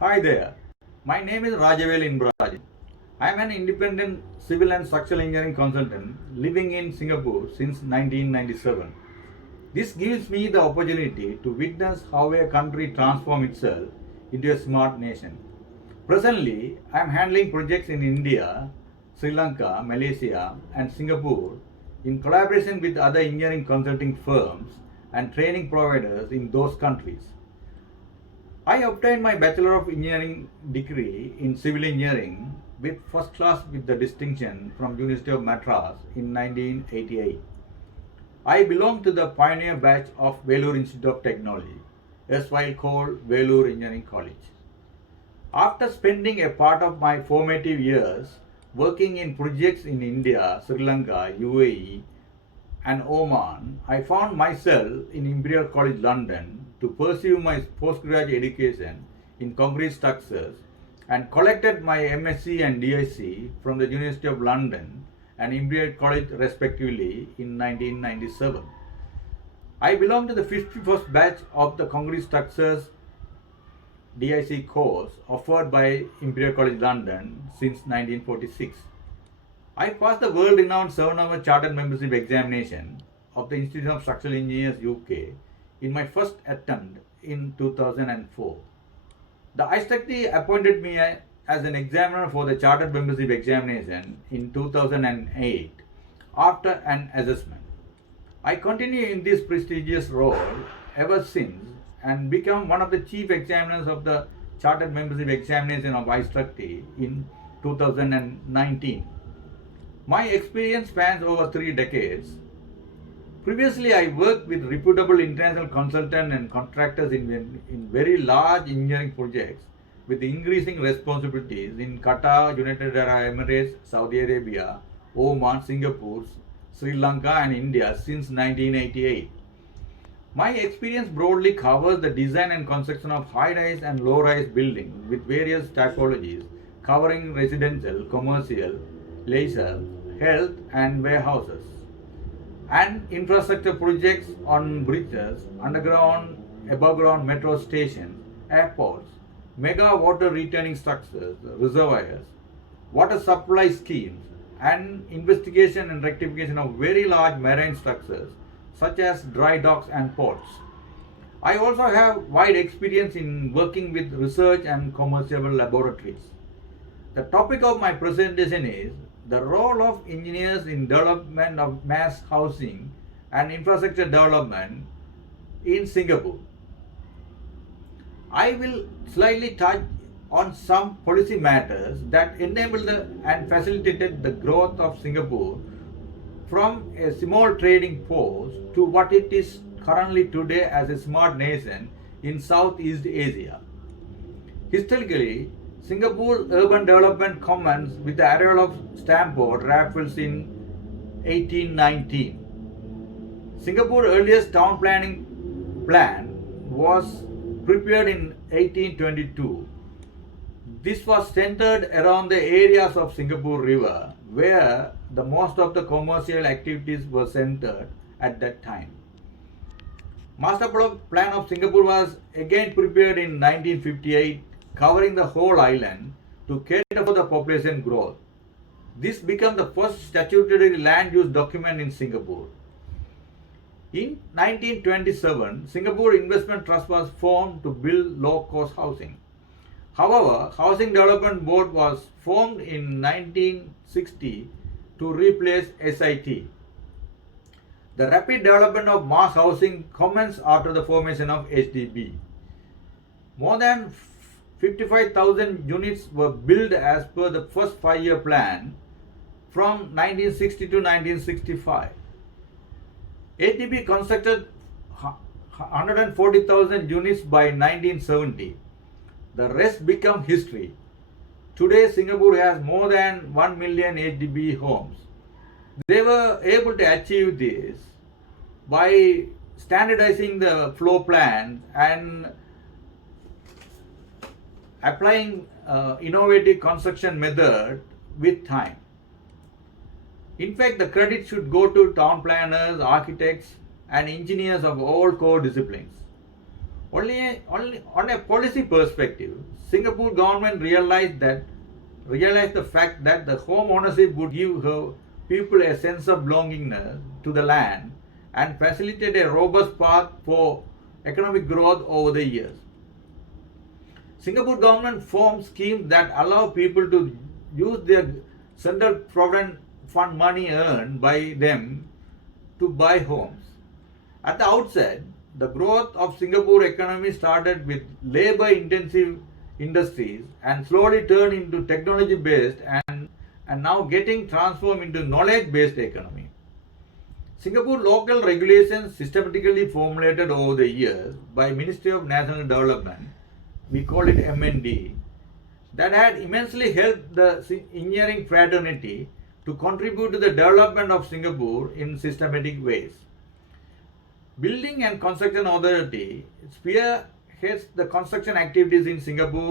Hi there. My name is Rajavel Inbraj. I am an independent civil and structural engineering consultant living in Singapore since 1997. This gives me the opportunity to witness how a country transforms itself into a smart nation. Presently, I am handling projects in India, Sri Lanka, Malaysia, and Singapore in collaboration with other engineering consulting firms and training providers in those countries. I obtained my Bachelor of Engineering degree in Civil Engineering with first class with the distinction from University of Madras in 1988. I belong to the pioneer batch of Vellore Institute of Technology, erstwhile called Vellore Engineering College. After spending a part of my formative years working in projects in India, Sri Lanka, UAE, and Oman, I found myself in Imperial College London to pursue my postgraduate education in concrete structures and collected my MSc and DSc from the University of London and Imperial College respectively in 1997. I belong to the 51st batch of the concrete structures DIC course offered by Imperial College London since 1946. I passed the world-renowned 7-hour chartered membership examination of the Institute of Structural Engineers UK in my first attempt in 2004. The ISTRT appointed me as an examiner for the chartered membership examination in 2008 after an assessment. I continue in this prestigious role ever since and become one of the chief examiners of the chartered membership examination of ISTRT in 2019. My experience spans over 3 decades. Previously, I worked with reputable international consultants and contractors in very large engineering projects with increasing responsibilities in Qatar, United Arab Emirates, Saudi Arabia, Oman, Singapore, Sri Lanka, and India since 1988. My experience broadly covers the design and construction of high-rise and low-rise buildings with various typologies covering residential, commercial, leisure, health, and warehouses, and infrastructure projects on bridges, underground, above-ground metro stations, airports, mega water returning structures, reservoirs, water supply schemes, and investigation and rectification of very large marine structures such as dry docks and ports. I also have wide experience in working with research and commercial laboratories. The topic of my presentation is the role of engineers in development of mass housing and infrastructure development in Singapore. I will slightly touch on some policy matters that enabled and facilitated the growth of Singapore from a small trading post to what it is currently today as a smart nation in Southeast Asia. Historically, Singapore's urban development commenced with the arrival of Stamford Raffles in 1819. Singapore's earliest town planning plan was prepared in 1822. This was centered around the areas of Singapore River where the most of the commercial activities were centered at that time. Master Plan of Singapore was again prepared in 1958, covering the whole island to cater for the population growth. This became the first statutory land use document in Singapore. In 1927, Singapore Investment Trust was formed to build low-cost housing. However, Housing Development Board was formed in 1960 to replace SIT. The rapid development of mass housing commenced after the formation of HDB. More than 55,000 units were built as per the first 5-year plan from 1960 to 1965. HDB constructed 140,000 units by 1970. The rest became history. Today, Singapore has more than 1 million HDB homes. They were able to achieve this by standardizing the floor plans and applying innovative construction method with time. In fact, the credit should go to town planners, architects, and engineers of all core disciplines. Only on a policy perspective, Singapore government realized the fact that the home ownership would give her people a sense of belongingness to the land and facilitate a robust path for economic growth over the years. Singapore government formed schemes that allow people to use their central provident fund money earned by them to buy homes. At the outset, the growth of Singapore economy started with labor-intensive industries and slowly turned into technology-based and now getting transformed into knowledge-based economy. Singapore local regulations systematically formulated over the years by Ministry of National Development, we call it MND, that had immensely helped the engineering fraternity to contribute to the development of Singapore in systematic ways. Building and Construction Authority spearheads the construction activities in Singapore